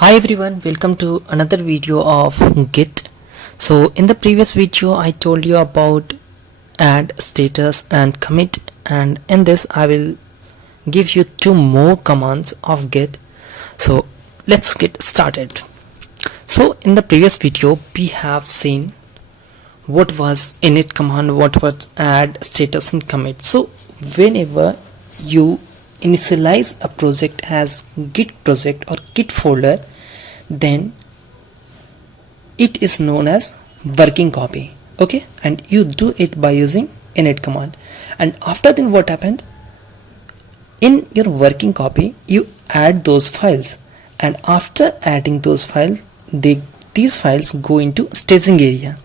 Hi everyone, welcome to another video of Git. So in the previous video I told you about add, status and commit, and in this I will give you two more commands of Git. So let's get started. So in the previous video we have seen what was init command, what was add, status and commit. So whenever you initialize a project as Git project or Git folder, then it is known as working copy. Okay, and you do it by using init command. And after then what happened, in your working copy you add those files, and after adding those files these files go into staging area.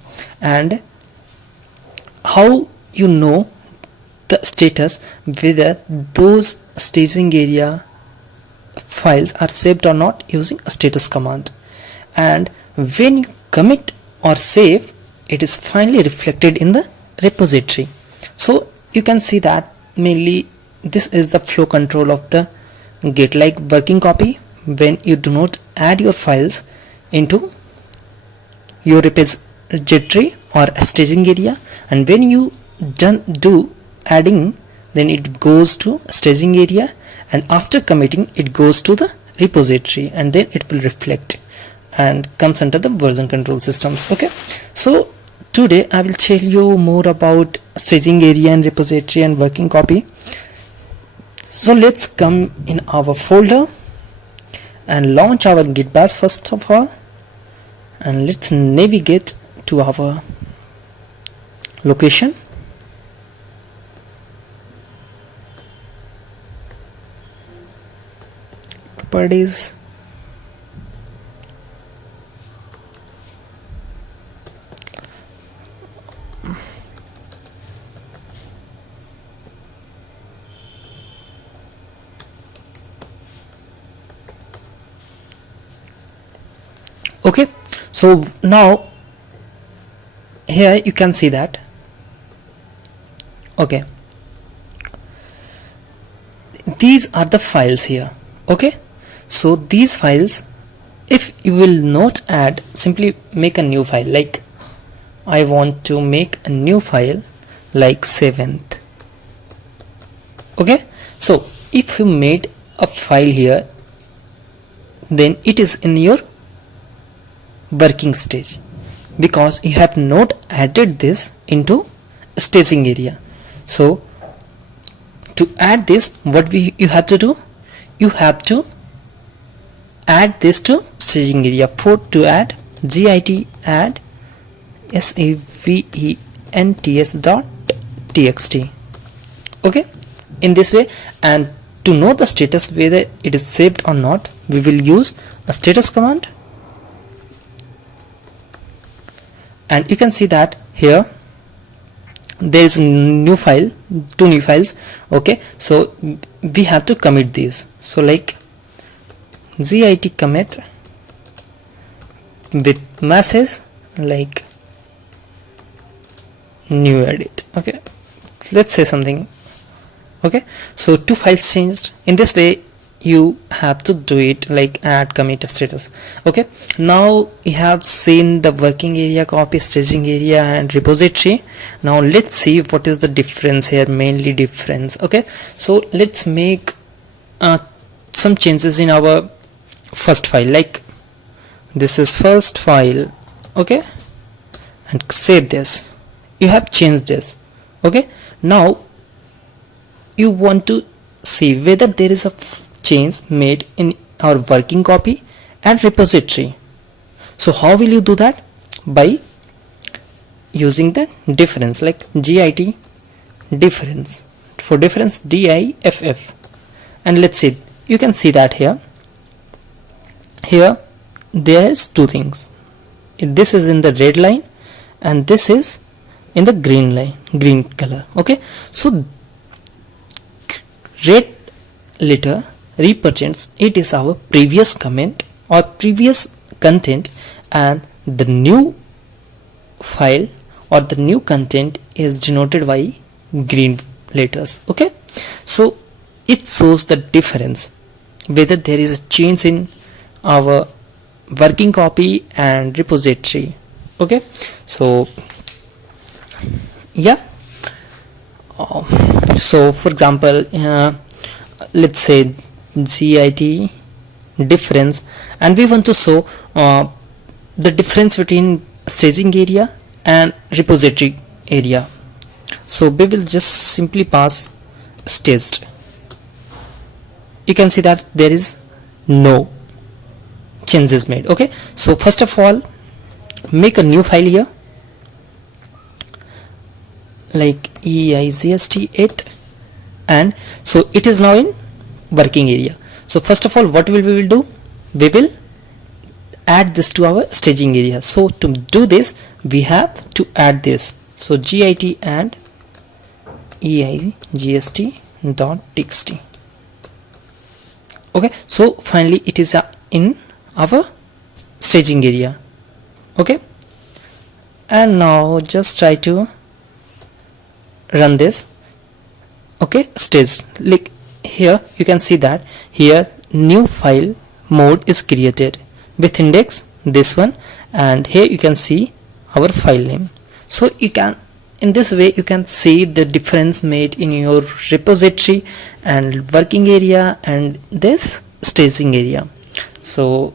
And how you know the status whether those staging area files are saved or not, using a status command. And when you commit or save, it is finally reflected in the repository. So you can see that mainly this is the flow control of the Git, like working copy. When you do not add your files into your repository or staging area, and when you do adding, then it goes to staging area, and after committing it goes to the repository, and then it will reflect and comes under the version control systems. Okay, so today I will tell you more about staging area and repository and working copy. So let's come in our folder and launch our Git bash first of all, and let's navigate to our location. Properties, okay, so now here you can see that, okay, these are the files here. Okay, so these files, if you will not add, simply make a new file. Like I want to make a new file like 7th. Okay, so if you made a file here, then it is in your working stage, because you have not added this into staging area. So to add this, what you have to do, you have to add this to staging area. For to add, git add savents.txt. okay, in this way. And to know the status whether it is saved or not, we will use a status command. And you can see that here there is new file, two new files. Okay, so we have to commit these. So like git commit with message like new edit. Okay, let's say something. Okay, so two files changed. In this way you have to do it, like add, commit, status. Okay, now we have seen the working area, copy, staging area and repository. Now let's see what is the difference here, mainly difference. Okay, so let's make some changes in our first file. Like this is first file. Okay, and save this. You have changed this. Okay, now you want to see whether there is a change made in our working copy and repository. So how will you do that? By using the difference, like git difference. For difference, diff. And let's see, you can see that here there is two things. This is in the red line and this is in the green line, green color. Okay, so red letter represents it is our previous comment or previous content, and the new file or the new content is denoted by green letters. Okay, so it shows the difference, whether there is a change in our working copy and repository. Okay, so yeah, so for example, let's say git difference, and we want to show the difference between staging area and repository area. So we will just simply pass staged. You can see that there is no changes made. Okay, so first of all, make a new file here like eizst8, and so it is now in working area. So first of all, what we will do, we will add this to our staging area. So to do this, we have to add this. So git and eizst.txt. okay, so finally it is in our staging area. Okay, and now just try to run this. Okay, stage, like here you can see that here new file mode is created with index this one, and here you can see our file name. So you can, in this way you can see the difference made in your repository and working area and this staging area. So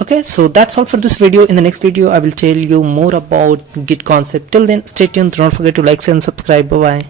okay, so that's all for this video. In the next video I will tell you more about Git concept. Till then, stay tuned, don't forget to like, share and subscribe. Bye bye.